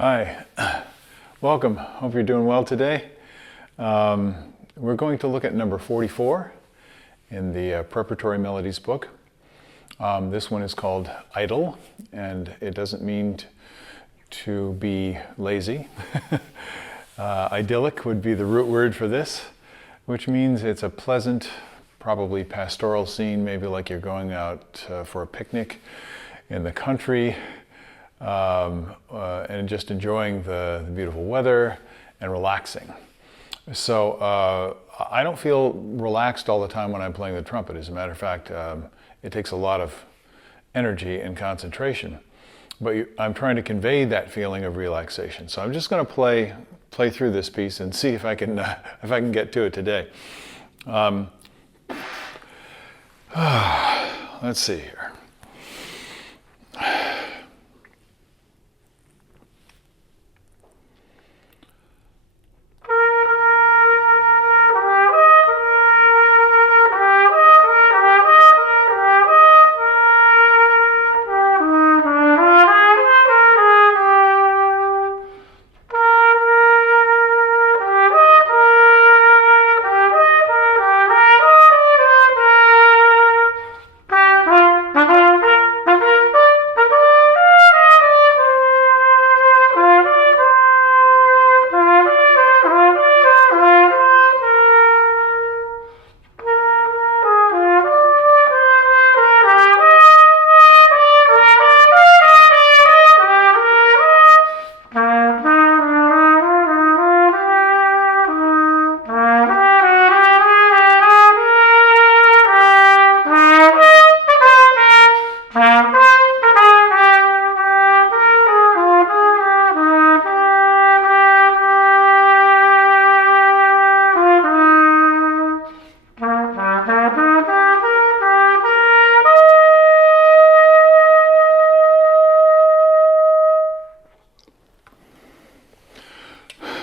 Hi, welcome. Hope you're doing well today. We're going to look at number 44 in the Preparatory Melodies book. This one is called Idle, and it doesn't mean to be lazy. Idyllic would be the root word for this, which means it's a pleasant, probably pastoral scene, maybe like you're going out for a picnic in the country, and just enjoying the beautiful weather and relaxing. So I don't feel relaxed all the time when I'm playing the trumpet. As a matter of fact, it takes a lot of energy and concentration. But I'm trying to convey that feeling of relaxation. So I'm just going to play through this piece and see if I can get to it today. Let's see here.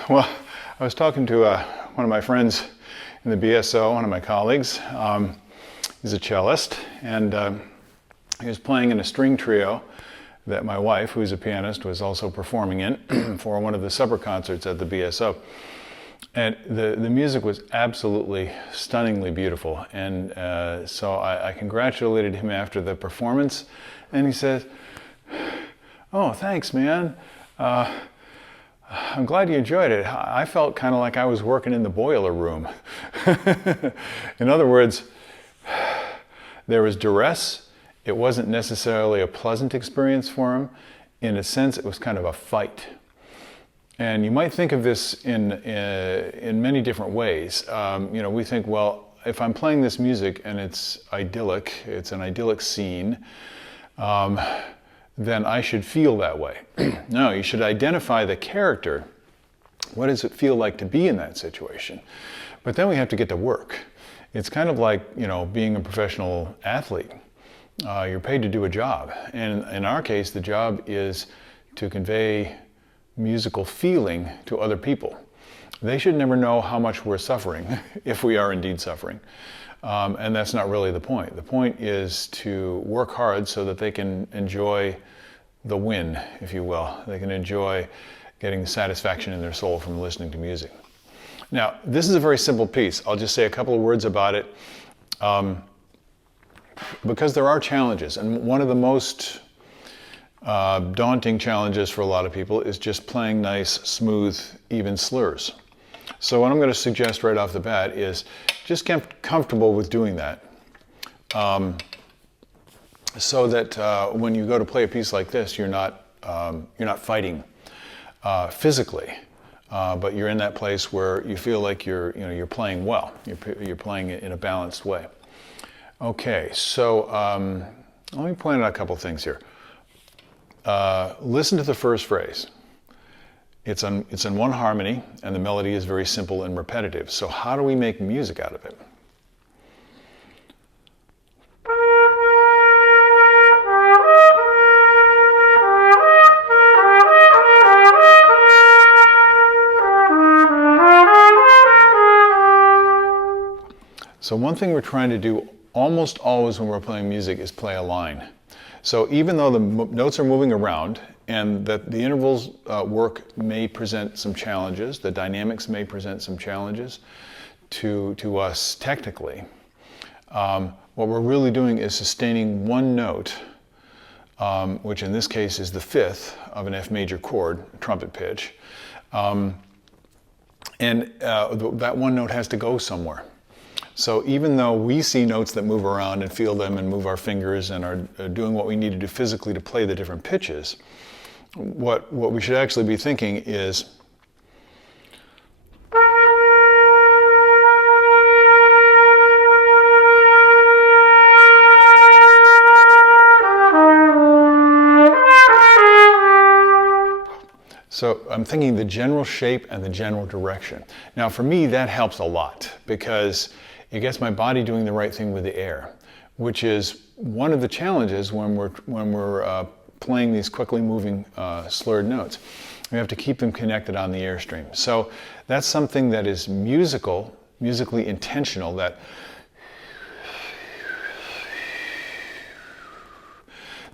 Well, I was talking to one of my friends in the BSO, one of my colleagues. He's a cellist, and he was playing in a string trio that my wife, who's a pianist, was also performing in for one of the supper concerts at the BSO. And the music was absolutely stunningly beautiful. And so I congratulated him after the performance, and he said, "Oh, thanks, man. I'm glad you enjoyed it. I felt kind of like I was working in the boiler room." In other words, there was duress. It wasn't necessarily a pleasant experience for him. In a sense, it was kind of a fight. And you might think of this in many different ways. We think, well, if I'm playing this music and it's idyllic, it's an idyllic scene, then I should feel that way. No, you should identify the character. What does it feel like to be in that situation? But then we have to get to work. It's kind of like, being a professional athlete. You're paid to do a job. And in our case, the job is to convey musical feeling to other people. They should never know how much we're suffering, if we are indeed suffering. And that's not really the point. The point is to work hard so that they can enjoy the win, if you will. They can enjoy getting the satisfaction in their soul from listening to music. Now, this is a very simple piece. I'll just say a couple of words about it, because there are challenges. And one of the most daunting challenges for a lot of people is just playing nice, smooth, even slurs. So what I'm going to suggest right off the bat is just get comfortable with doing that, so that when you go to play a piece like this, you're not fighting physically, but you're in that place where you feel like you're playing well. You're playing it in a balanced way. Okay, so let me point out a couple things here. Listen to the first phrase. It's in one harmony, and the melody is very simple and repetitive. So how do we make music out of it? So one thing we're trying to do almost always when we're playing music is play a line. So even though the notes are moving around, and that the intervals work may present some challenges. The dynamics may present some challenges to us technically. What we're really doing is sustaining one note, which in this case is the fifth of an F major chord, trumpet pitch. That one note has to go somewhere. So even though we see notes that move around and feel them and move our fingers and are doing what we need to do physically to play the different pitches, what we should actually be thinking is so I'm thinking the general shape and the general direction. Now for me that helps a lot because it gets my body doing the right thing with the air, which is one of the challenges when we're playing these quickly moving slurred notes. We have to keep them connected on the airstream. So that's something that is musically intentional, that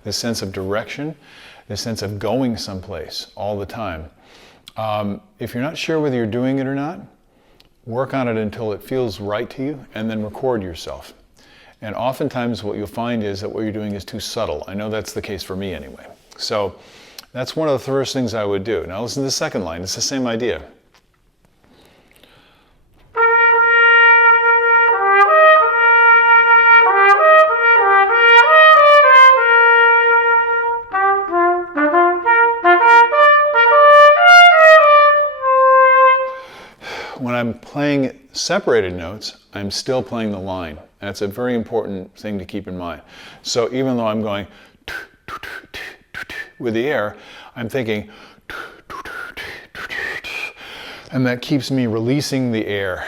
the sense of direction, the sense of going someplace all the time. If you're not sure whether you're doing it or not, work on it until it feels right to you and then record yourself. And oftentimes what you'll find is that what you're doing is too subtle. I know that's the case for me anyway. So that's one of the first things I would do. Now listen to the second line. It's the same idea. When I'm playing separated notes, I'm still playing the line. That's a very important thing to keep in mind. So even though I'm going with the air, I'm thinking, and that keeps me releasing the air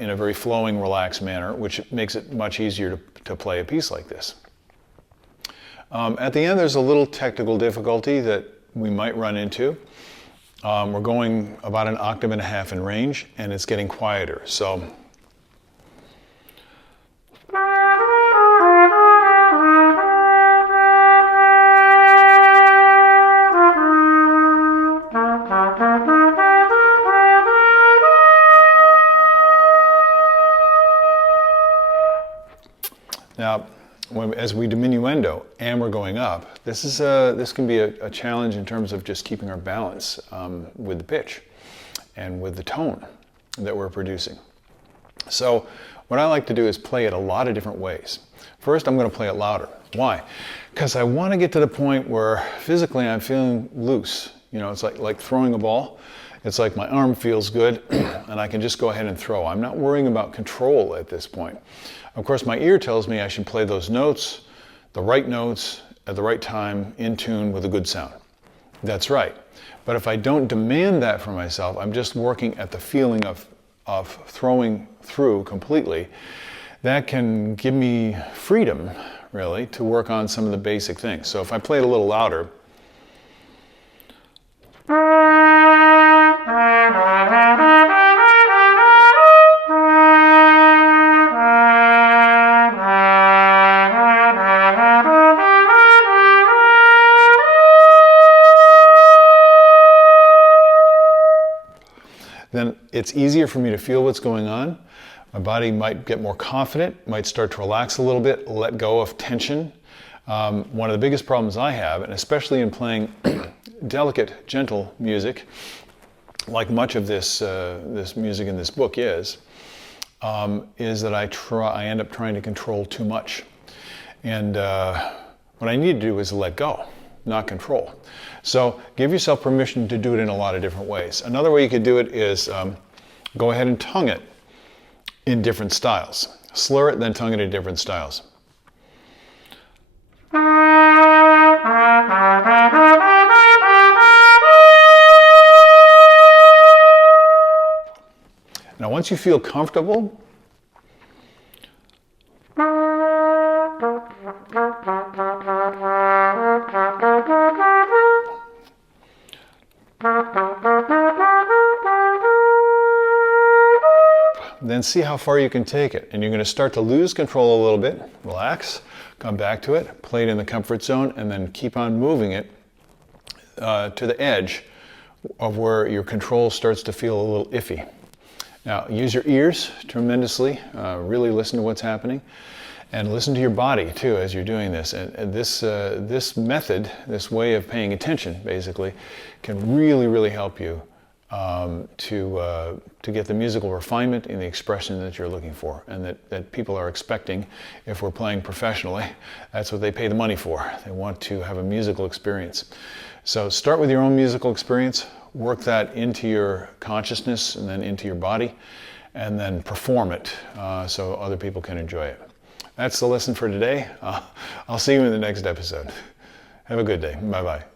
in a very flowing, relaxed manner, which makes it much easier to play a piece like this. At the end, there's a little technical difficulty that we might run into. We're going about an octave and a half in range, and it's getting quieter. So now, as we diminuendo and we're going up, this can be a challenge in terms of just keeping our balance with the pitch and with the tone that we're producing. So what I like to do is play it a lot of different ways. First, I'm going to play it louder. Why? Because I want to get to the point where physically I'm feeling loose. You know, it's like throwing a ball. It's like my arm feels good and I can just go ahead and throw. I'm not worrying about control at this point. Of course, my ear tells me I should play those notes, the right notes, at the right time, in tune with a good sound. That's right. But if I don't demand that for myself, I'm just working at the feeling of throwing through completely. That can give me freedom, really, to work on some of the basic things. So if I play it a little louder, then it's easier for me to feel what's going on. My body might get more confident, might start to relax a little bit, let go of tension. One of the biggest problems I have, and especially in playing delicate, gentle music, like much of this music in this book is that I end up trying to control too much. And what I need to do is let go, not control. So give yourself permission to do it in a lot of different ways. Another way you could do it is go ahead and tongue it in different styles. Slur it, then tongue it in different styles. Now once you feel comfortable, then see how far you can take it. And you're going to start to lose control a little bit. Relax, come back to it, play it in the comfort zone, and then keep on moving it to the edge of where your control starts to feel a little iffy. Now, use your ears tremendously, really listen to what's happening, and listen to your body too as you're doing this. And this method, this way of paying attention, basically, can really help you to get the musical refinement and the expression that you're looking for, and that people are expecting if we're playing professionally. That's what they pay the money for. They want to have a musical experience. So start with your own musical experience, work that into your consciousness and then into your body, and then perform it so other people can enjoy it. That's the lesson for today. I'll see you in the next episode. Have a good day. Bye-bye.